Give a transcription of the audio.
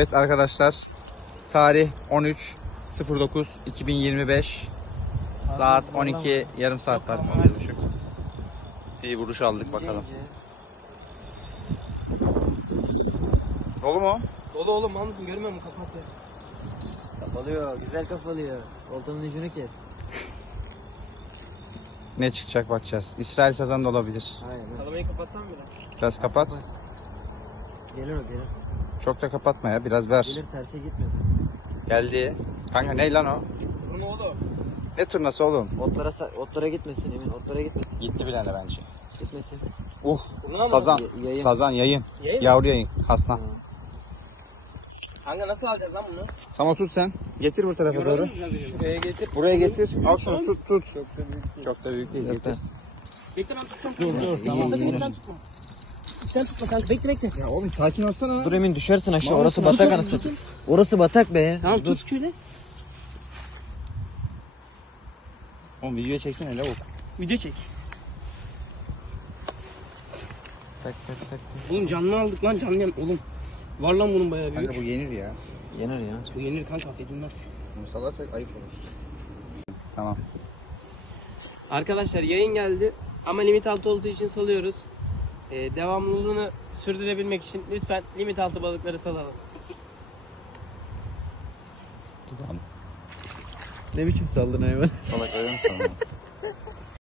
Evet arkadaşlar, tarih 13.09.2025, saat 12, yarım saat var. 11.30. İyi vuruş aldık bakalım. Dolu mu? Dolu oğlum, Mahmut'um görmüyor musun? Kapat ya. Kapalıyor, güzel kapalıyor. Oltanın ucunu kes. Ne çıkacak bakacağız. İsrail sazanı da olabilir. Aynen. Kalamayı kapatsam mı lan? Biraz kapat. Gelir o gelir. Çok da kapatma ya, biraz ver. Gelir terse gitmesin. Geldi. Kanka ne lan o? Bu ne oğlum? Ne turnası oğlum? Otlara gitmesin Emin, otlara gitmesin. Gitti bile de bence. Gitmesin. Bunlar mı? Sazan. Yayın. Sazan yayın. Yayın mı? Yavru yayın. Hasna. Kanka nasıl alacağız lan bunu? Sama tut sen. Getir bu tarafa doğru. Şuraya getir. Buraya getir. Al şunu tut. Çok da büyük değil. Getir. Bekle ben tutacağım. Dur. Tamam. Sen tutma kanka, bekle. Ya oğlum sakin olsana. Dur Emin, düşersin aşağı. Orası batak anasını. Orası batak be. Tamam Dur. tut şöyle. Oğlum videoya çeksene lavuk. Video çek. Tak. Oğlum canlı aldık lan, canlı yan. Oğlum var lan bunun bayağı büyük. Kanka bu yenir ya. Yener ya. Bu yenir kanka, affedilmez. Bunu salarsak ayıp olur. Tamam. Arkadaşlar yayın geldi ama limit altı olduğu için salıyoruz. Devamlılığını sürdürebilmek için lütfen limit altı balıkları salalım. Ne biçim saldın hayvan? Salak öyle mi sanıyorsun?